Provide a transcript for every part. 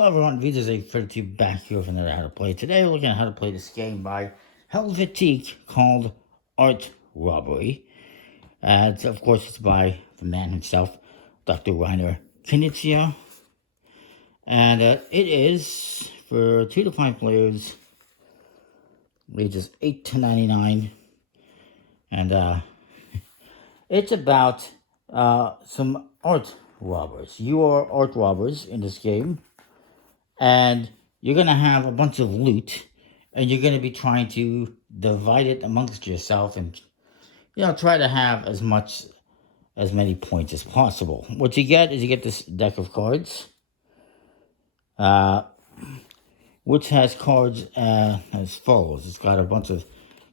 Hello everyone, Vita's A32 back here with another How to Play. Today we're looking at how to play this game by Helvetique called Art Robbery. Of course, it's by the man himself, Dr. Rainer Knizia. And it is for 2 to 5 players, ages 8 to 99. And it's about some art robbers. You are art robbers in this game. And you're going to have a bunch of loot, and you're going to be trying to divide it amongst yourself and, try to have as many points as possible. What you get is you get this deck of cards, which has cards as follows. It's got a bunch of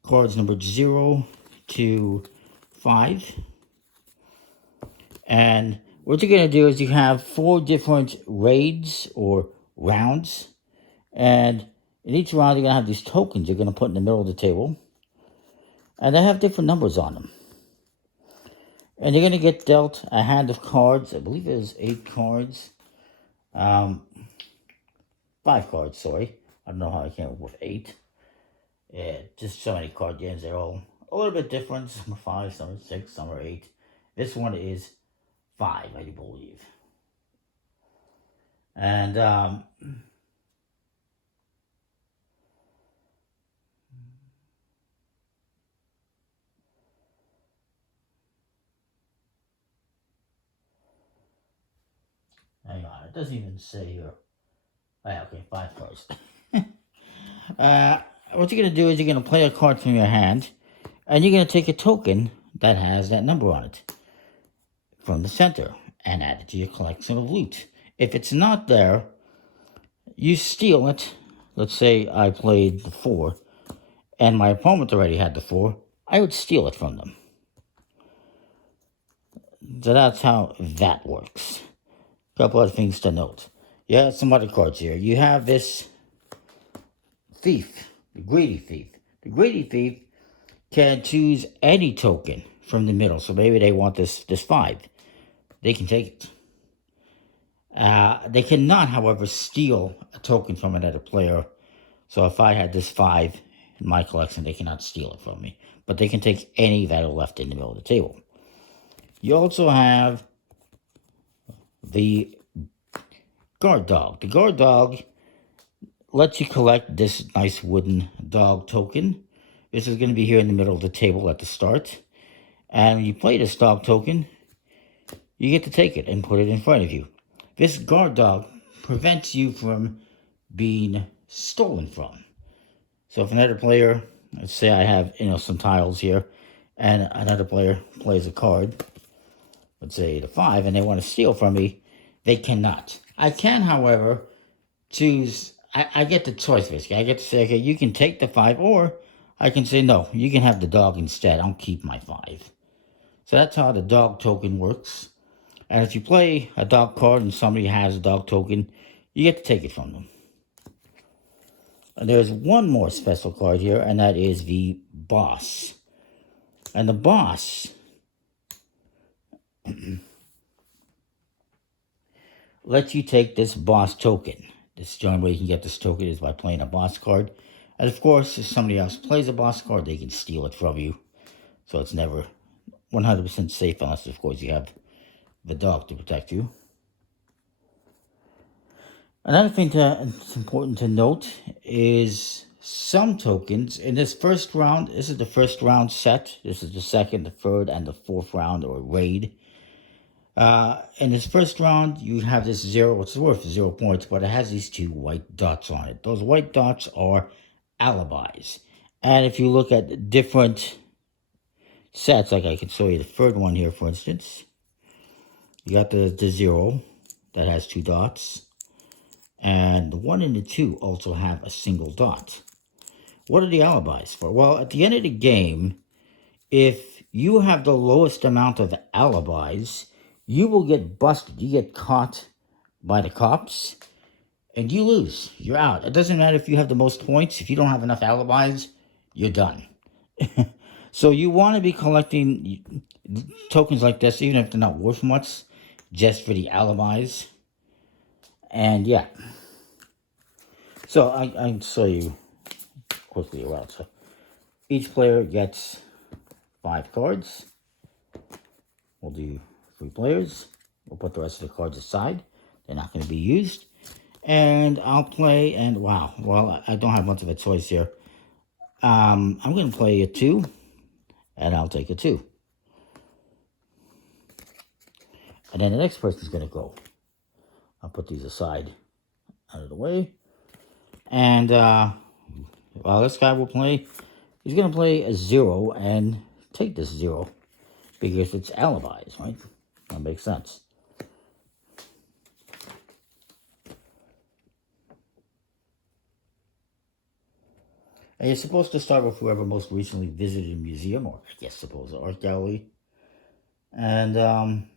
cards numbered 0 to 5. And what you're going to do is you have 4 different raids or rounds, and in each round you're going to have these tokens you're going to put in the middle of the table, and they have different numbers on them, and you're going to get dealt a hand of cards. I believe there's 8 cards, 5 cards, sorry. I don't know how I came up with 8. Just so many card games. They're all a little bit different. Some are 5, some are 6, some are 8. This one is 5, I do believe. And hang on, it doesn't even say here. Oh, yeah, okay, 5 cards. What you're going to do is you're going to play a card from your hand, and you're going to take a token that has that number on it from the center and add it to your collection of loot. If it's not there, you steal it. Let's say I played the 4, and my opponent already had the 4. I would steal it from them. So that's how that works. A couple other things to note. Yeah, some other cards here. You have this thief, the greedy thief. The greedy thief can choose any token from the middle. So maybe they want this 5. They can take it. They cannot, however, steal a token from another player. So if I had this 5 in my collection, they cannot steal it from me. But they can take any that are left in the middle of the table. You also have the guard dog. The guard dog lets you collect this nice wooden dog token. This is going to be here in the middle of the table at the start. And when you play this dog token, you get to take it and put it in front of you. This guard dog prevents you from being stolen from. So if another player, let's say I have some tiles here, and another player plays a card, let's say the 5, and they want to steal from me, they cannot. I can, however, choose. I get the choice, basically. I get to say, okay, you can take the 5, or I can say, no, you can have the dog instead. I'll keep my 5. So that's how the dog token works. And if you play a dog card and somebody has a dog token, you get to take it from them. And there's one more special card here, and that is the boss. And the boss lets you take this boss token. This is the only way you can get this token is by playing a boss card. And of course, if somebody else plays a boss card, they can steal it from you. So it's never 100% safe unless, of course, you have the dog to protect you. Another thing that's important to note is some tokens in this first round. This is the first round set. This is the second, the third, and the 4th round or raid. In this first round, you have this 0, which is worth 0 points, but it has these 2 white dots on it. Those white dots are alibis. And if you look at different sets, like I can show you the third one here, for instance. You got the 0 that has 2 dots. And the 1 and the 2 also have a single dot. What are the alibis for? Well, at the end of the game, if you have the lowest amount of alibis, you will get busted. You get caught by the cops, and you lose. You're out. It doesn't matter if you have the most points. If you don't have enough alibis, you're done. So you want to be collecting tokens like this, even if they're not worth much, just for the alibis. And yeah. So I can show you quickly around. So each player gets 5 cards. We'll do 3 players. We'll put the rest of the cards aside. They're not going to be used. And I'll play, and wow, well, I don't have much of a choice here. I'm going to play a 2, and I'll take a 2. And then the next person's going to go. I'll put these aside out of the way. And, well, this guy will play, he's going to play a 0 and take this 0. Because it's alibis, right? That makes sense. And you're supposed to start with whoever most recently visited a museum, or I guess suppose an art gallery. And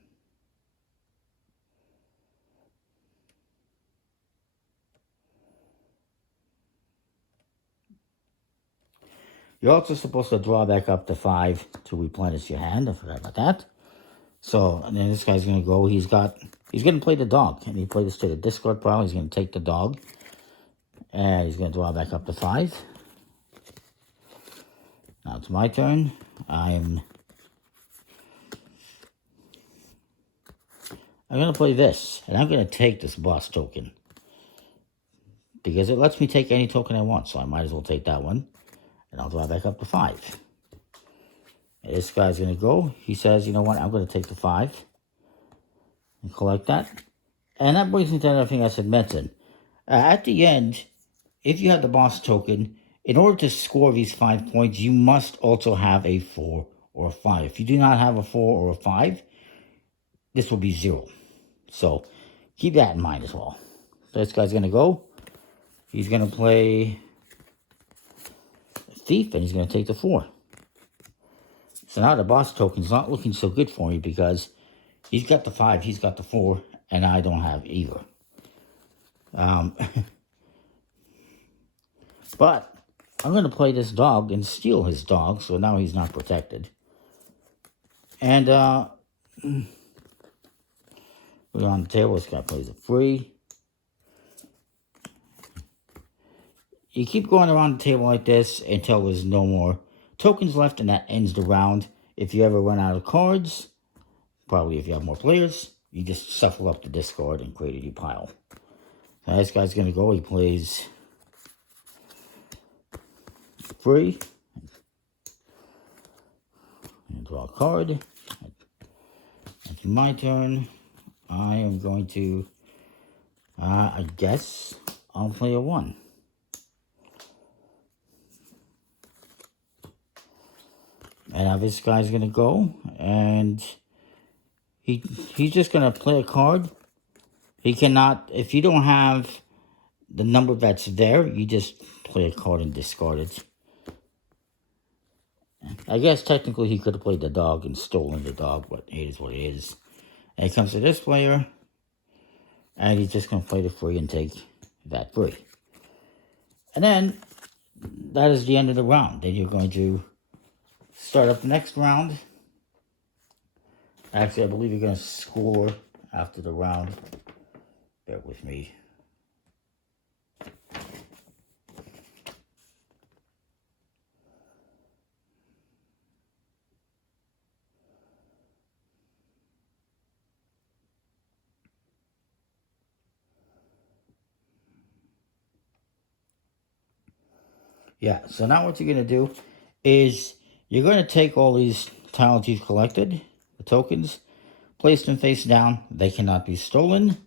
you're also supposed to draw back up to 5 to replenish your hand. I forgot about that. So, and then this guy's going to go. He's going to play the dog. And he played this to the discard pile. He's going to take the dog. And he's going to draw back up to 5. Now it's my turn. I'm going to play this. And I'm going to take this boss token. Because it lets me take any token I want. So I might as well take that one. And I'll draw back up to 5. And this guy's going to go. He says, you know what, I'm going to take the 5. And collect that. And that brings me to another thing I should mention. At the end, if you have the boss token, in order to score these 5 points, you must also have a 4 or a 5. If you do not have a 4 or a 5, this will be 0. So keep that in mind as well. So this guy's going to go. He's going to play Thief, and he's going to take the 4. So now the boss token's not looking so good for me because he's got the 5, he's got the 4, and I don't have either. But I'm going to play this dog and steal his dog, so now he's not protected. And we're on the table. This guy plays a 3. You keep going around the table like this until there's no more tokens left, and that ends the round. If you ever run out of cards, probably if you have more players, you just shuffle up the discard and create a new pile. So this guy's going to go. He plays 3. And draw a card. It's my turn. I am going to, I guess, I'll play a 1. And now this guy's going to go, and he's just going to play a card. He cannot, if you don't have the number that's there, you just play a card and discard it. I guess technically he could have played the dog and stolen the dog, but it is what it is. And it comes to this player, and he's just going to play the 3 and take that 3. And then, that is the end of the round. Then you're going to start up the next round. Actually, I believe you're going to score after the round. Bear with me. Yeah, so now what you're going to do is you're going to take all these tiles you've collected, the tokens, place them face down. They cannot be stolen.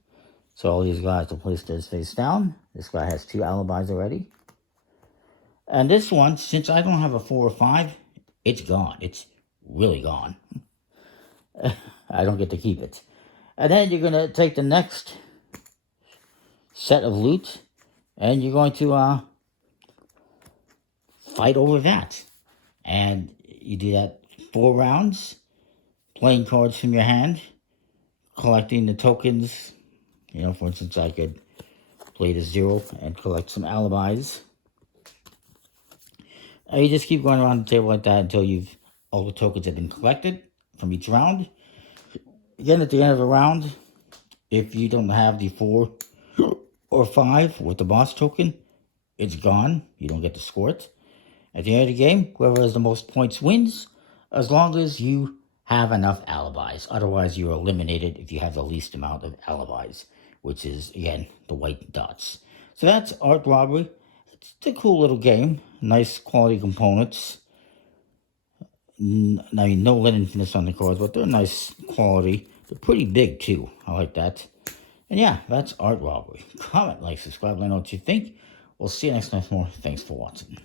So all these guys will place theirs face down. This guy has 2 alibis already. And this one, since I don't have a 4 or 5, it's gone. It's really gone. I don't get to keep it. And then you're going to take the next set of loot, and you're going to fight over that. And you do that 4 rounds, playing cards from your hand, collecting the tokens. You know, for instance, I could play the 0 and collect some alibis. And you just keep going around the table like that until all the tokens have been collected from each round. Again, at the end of the round, if you don't have the 4 or 5 with the boss token, it's gone. You don't get to score it. At the end of the game, whoever has the most points wins, as long as you have enough alibis. Otherwise, you're eliminated if you have the least amount of alibis, which is, again, the white dots. So that's Art Robbery. It's a cool little game. Nice quality components. I mean, no lineness on the cards, but they're nice quality. They're pretty big, too. I like that. And yeah, that's Art Robbery. Comment, like, subscribe, let me know what you think. We'll see you next time for more. Thanks for watching.